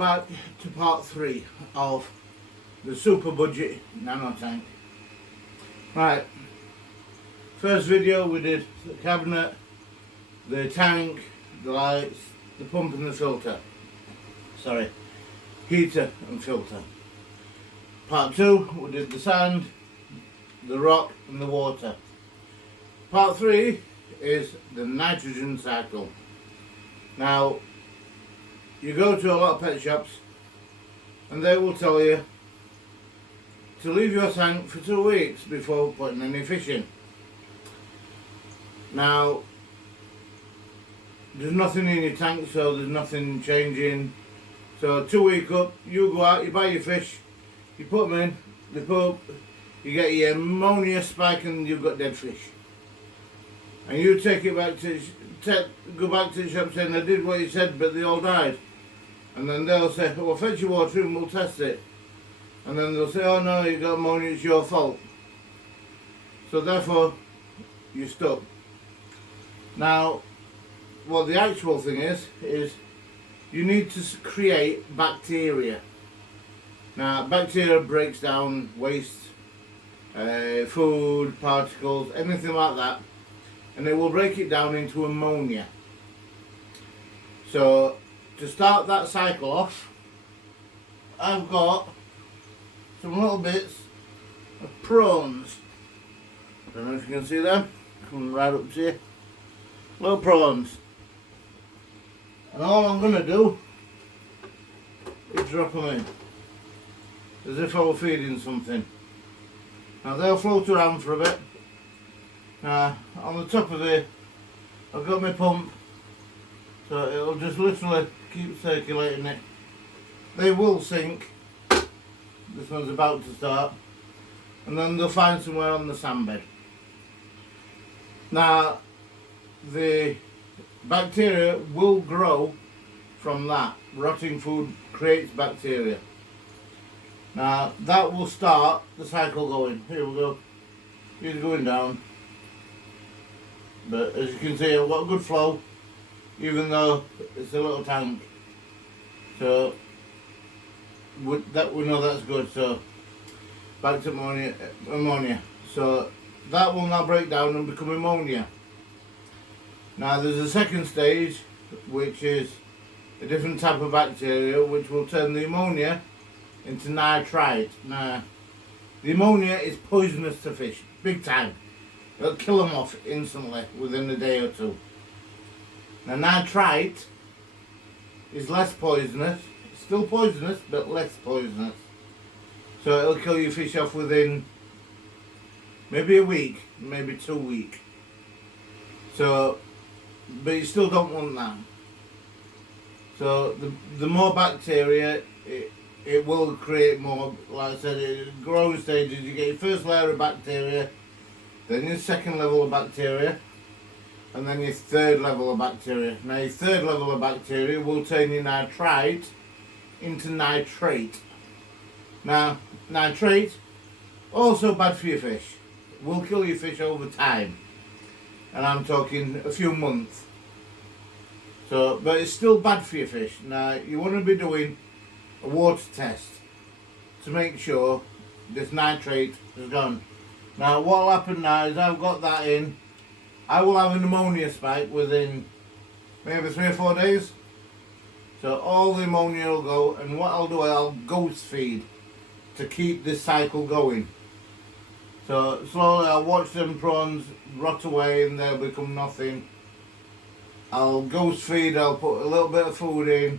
back to part 3 of the super budget nano tank. Right, first video we did the cabinet, the tank, the lights, the pump and the filter. Sorry, heater and filter. Part 2 we did the sand, the rock and the water. Part 3 is the nitrogen cycle. Now, you go to a lot of pet shops and they will tell you to leave your tank for 2 weeks before putting any fish in. Now, there's nothing in your tank, so there's nothing changing. So 2 weeks up, you go out, you buy your fish, you put them in, they poop, you get your ammonia spike and you've got dead fish. And you take it back to go back to the shop saying, I did what you said, but they all died. And then they'll say, well, fetch your water and we'll test it. And then they'll say, oh no, you got ammonia, it's your fault. So therefore, you're stuck. Now, what the actual thing is you need to create bacteria. Now, bacteria breaks down waste, food, particles, anything like that, and it will break it down into ammonia. So, to start that cycle off, I've got some little bits of prawns. I don't know if you can see them, coming right up to you. Little prawns. And all I'm going to do is drop them in, as if I were feeding something. Now they'll float around for a bit. Now on the top of it I've got my pump, so it'll just literally keep circulating it. They will sink. This one's about to start, and then they'll find somewhere on the sandbed. Now the bacteria will grow from that. Rotting food creates bacteria. Now that will start the cycle going. Here we go. It's going down. But as you can see, I've got a good flow, even though it's a little tank. So we know that's good. So back to ammonia. So that will now break down and become ammonia. Now there's a second stage, which is a different type of bacteria, which will turn the ammonia into nitrite. Now, the ammonia is poisonous to fish, big time. It'll kill them off instantly within a day or two. Now, nitrite is less poisonous, still poisonous, but less poisonous. So it'll kill your fish off within maybe a week, maybe 2 weeks. So, but you still don't want that. So the more bacteria, it will create more. Like I said, it growing stages. You get your first layer of bacteria, then your second level of bacteria, and then your third level of bacteria. Now your third level of bacteria will turn your nitrite into nitrate. Now nitrate, also bad for your fish. Will kill your fish over time. And I'm talking a few months. So, but it's still bad for your fish. Now, you want to be doing a water test to make sure this nitrate is gone. Now, what will happen now is I've got that in. I will have an ammonia spike within maybe 3 or 4 days. So all the ammonia will go, and what I'll do, I'll ghost feed to keep this cycle going. So slowly I'll watch them prawns rot away and they'll become nothing. I'll ghost feed, I'll put a little bit of food in,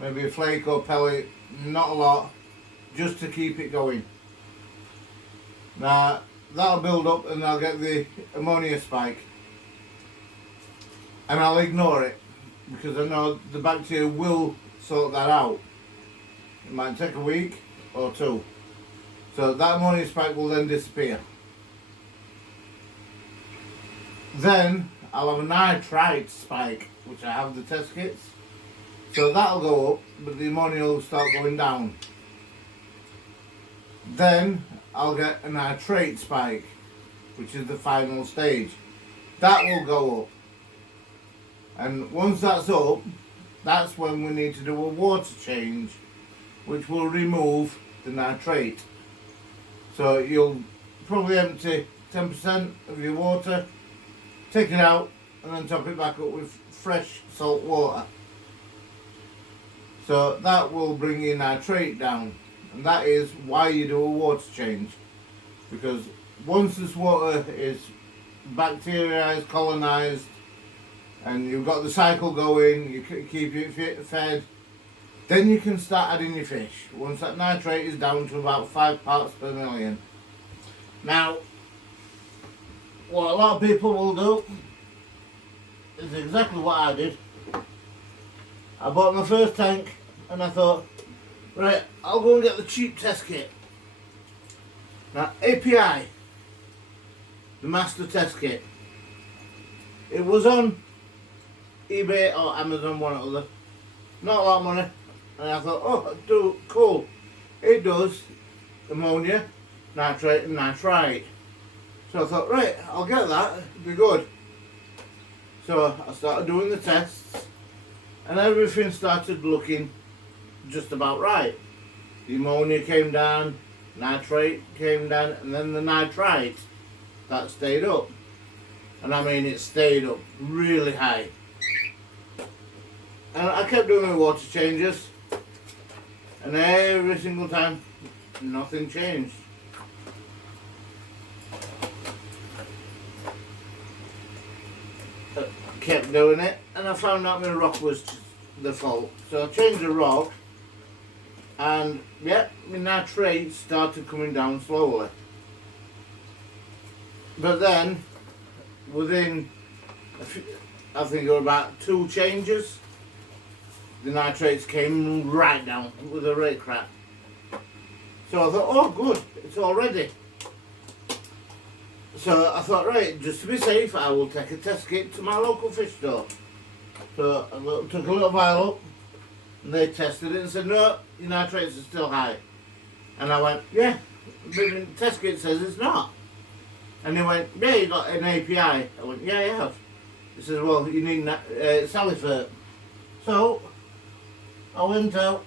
maybe a flake or pellet, not a lot, just to keep it going. Now that'll build up and I'll get the ammonia spike. And I'll ignore it, because I know the bacteria will sort that out. It might take a week or 2. So that ammonia spike will then disappear. Then I'll have a nitrite spike, which I have the test kits. So that'll go up, but the ammonia will start going down. Then I'll get a nitrate spike, which is the final stage. That will go up. And once that's up, that's when we need to do a water change, which will remove the nitrate. So you'll probably empty 10% of your water, take it out, and then top it back up with fresh salt water. So that will bring your nitrate down, and that is why you do a water change. Because once this water is bacterialized, colonized, and you've got the cycle going, you keep it fed, then you can start adding your fish once that nitrate is down to about 5 parts per million. Now, what a lot of people will do is exactly what I did. I bought my first tank and I thought, right, I'll go and get the cheap test kit. Now, API, the master test kit, it was on eBay or Amazon, one or other. Not a lot of money. And I thought, oh, cool. It does ammonia, nitrate and nitrite. So I thought, right, I'll get that, it'll be good. So I started doing the tests and everything started looking just about right. The ammonia came down, nitrate came down, and then the nitrite, that stayed up. And I mean, it stayed up really high. And I kept doing my water changes, and every single time, nothing changed. I kept doing it, and I found out my rock was the fault. So I changed the rock, and yeah, my nitrate started coming down slowly. But then, within, I think it was about 2 changes, the nitrates came right down with a rate crap. So I thought, oh good, it's all ready. So I thought, right, just to be safe, I will take a test kit to my local fish store. So I took a little vial up, and they tested it and said, no, your nitrates are still high. And I went, yeah, but the test kit says it's not. And he went, yeah, you got an API. I went, yeah, I have. He says, well, you need salifert. So I went out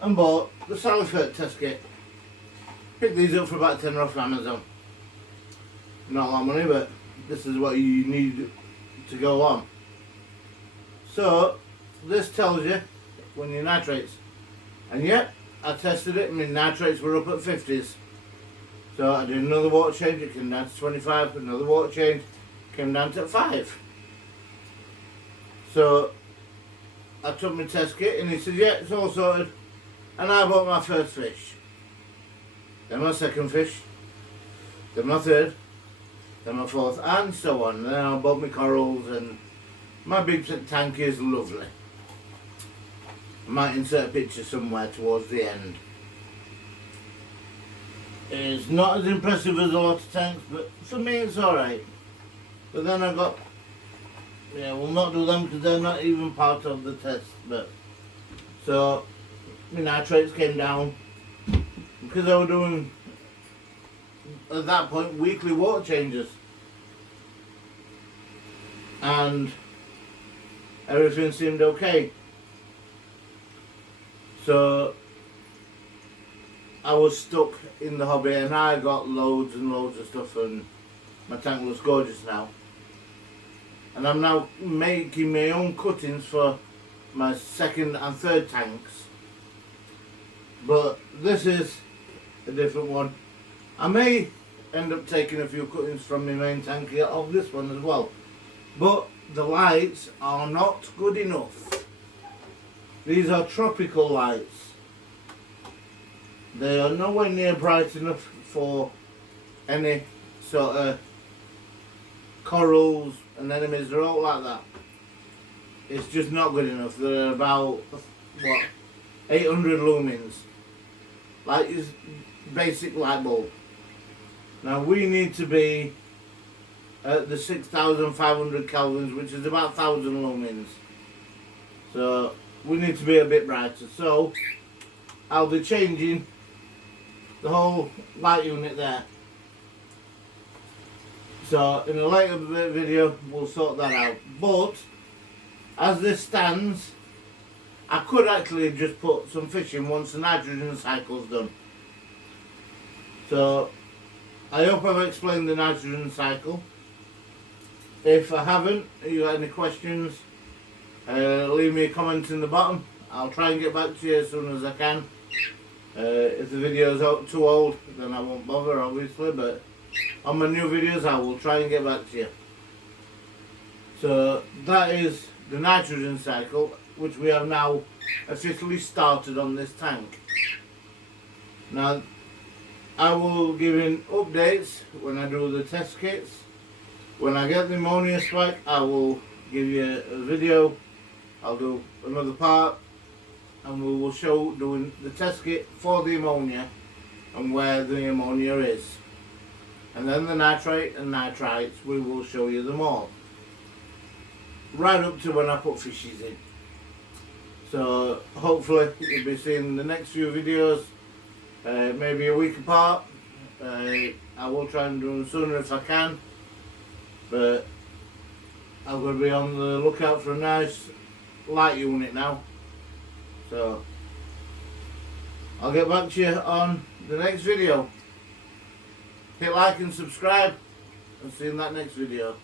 and bought the salifert test kit. Picked these up for about £10 off Amazon. Not a lot of money, but this is what you need to go on. So this tells you when your nitrates. And yep, I tested it and my nitrates were up at 50s. So I did another water change, it came down to 25, another water change, came down to 5. So I took my test kit and he said, yeah, it's all sorted. And I bought my first fish. Then my second fish. Then my third. Then my fourth, and so on. Then I bought my corals, and my big tank is lovely. I might insert a picture somewhere towards the end. It's not as impressive as a lot of tanks, but for me it's alright. But then I got, yeah, we'll not do them because they're not even part of the test. But so my nitrates came down because I was doing, at that point, weekly water changes, and everything seemed okay. So I was stuck in the hobby, and I got loads and loads of stuff, and my tank looks gorgeous now. And I'm now making my own cuttings for my second and third tanks, but this is a different one. I may end up taking a few cuttings from my main tank of this one as well, but the lights are not good enough. These are tropical lights. They are nowhere near bright enough for any sort of corals and enemies. They're all like that. It's just not good enough. They're about, what, 800 lumens, like your basic light bulb. Now we need to be at the 6,500 kelvins, which is about 1,000 lumens. So we need to be a bit brighter. So I'll be changing the whole light unit there. So in a later video we'll sort that out. But as this stands, I could actually just put some fish in once the nitrogen cycle's done. So I hope I've explained the nitrogen cycle. If I haven't, you got any questions, leave me a comment in the bottom. I'll try and get back to you as soon as I can. If the video is too old, then I won't bother, obviously, but on my new videos I will try and get back to you. So that is the nitrogen cycle, which we have now officially started on this tank. Now I will give in updates when I do the test kits. When I get the ammonia spike, I will give you a video. I'll do another part and we will show doing the test kit for the ammonia and where the ammonia is. And then the nitrate and nitrites, we will show you them all. Right up to when I put fishes in. So hopefully you'll be seeing the next few videos, maybe a week apart. I will try and do them sooner if I can. But I'm going to be on the lookout for a nice light unit now. So I'll get back to you on the next video. Hit like and subscribe, and see you in that next video.